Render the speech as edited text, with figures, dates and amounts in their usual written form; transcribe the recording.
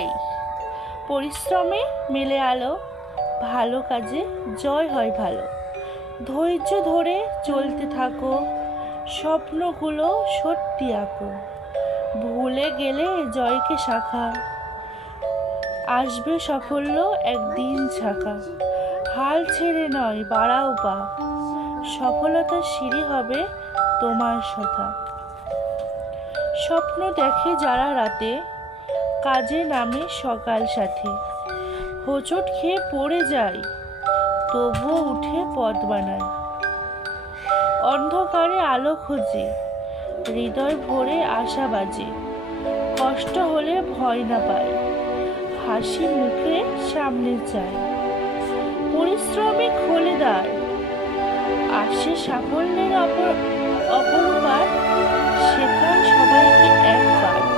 তাই পরিশ্রমে মেলে আলো, ভালো কাজে জয় হয় ভালো। ধৈর্য ধরে চলতে থাকো, স্বপ্নগুলো সত্যি আঁকো। ভুলে গেলে জয়কে শাখা, আসবে সাফল্য একদিন ছাকা। হাল ছেড়ে নয়, বাড়াও পা, সফলতার সিঁড়ি হবে তোমার সাথা। স্বপ্ন দেখে যারা রাতে, কাজে নামে সকাল সাথে। হোঁচট খেয়ে পড়ে যায়, তবুও উঠে পথ বানায়। অন্ধকারে আলো খোঁজে, হৃদয় ভরে আশা বাজে। কষ্ট হলে ভয় না পায়, হাসি মুখে সামনে যায়। পরিশ্রমে খোলে দ্বার, আসে সাফল্যের অপরূপার। শেখায় সবাইকে একবার।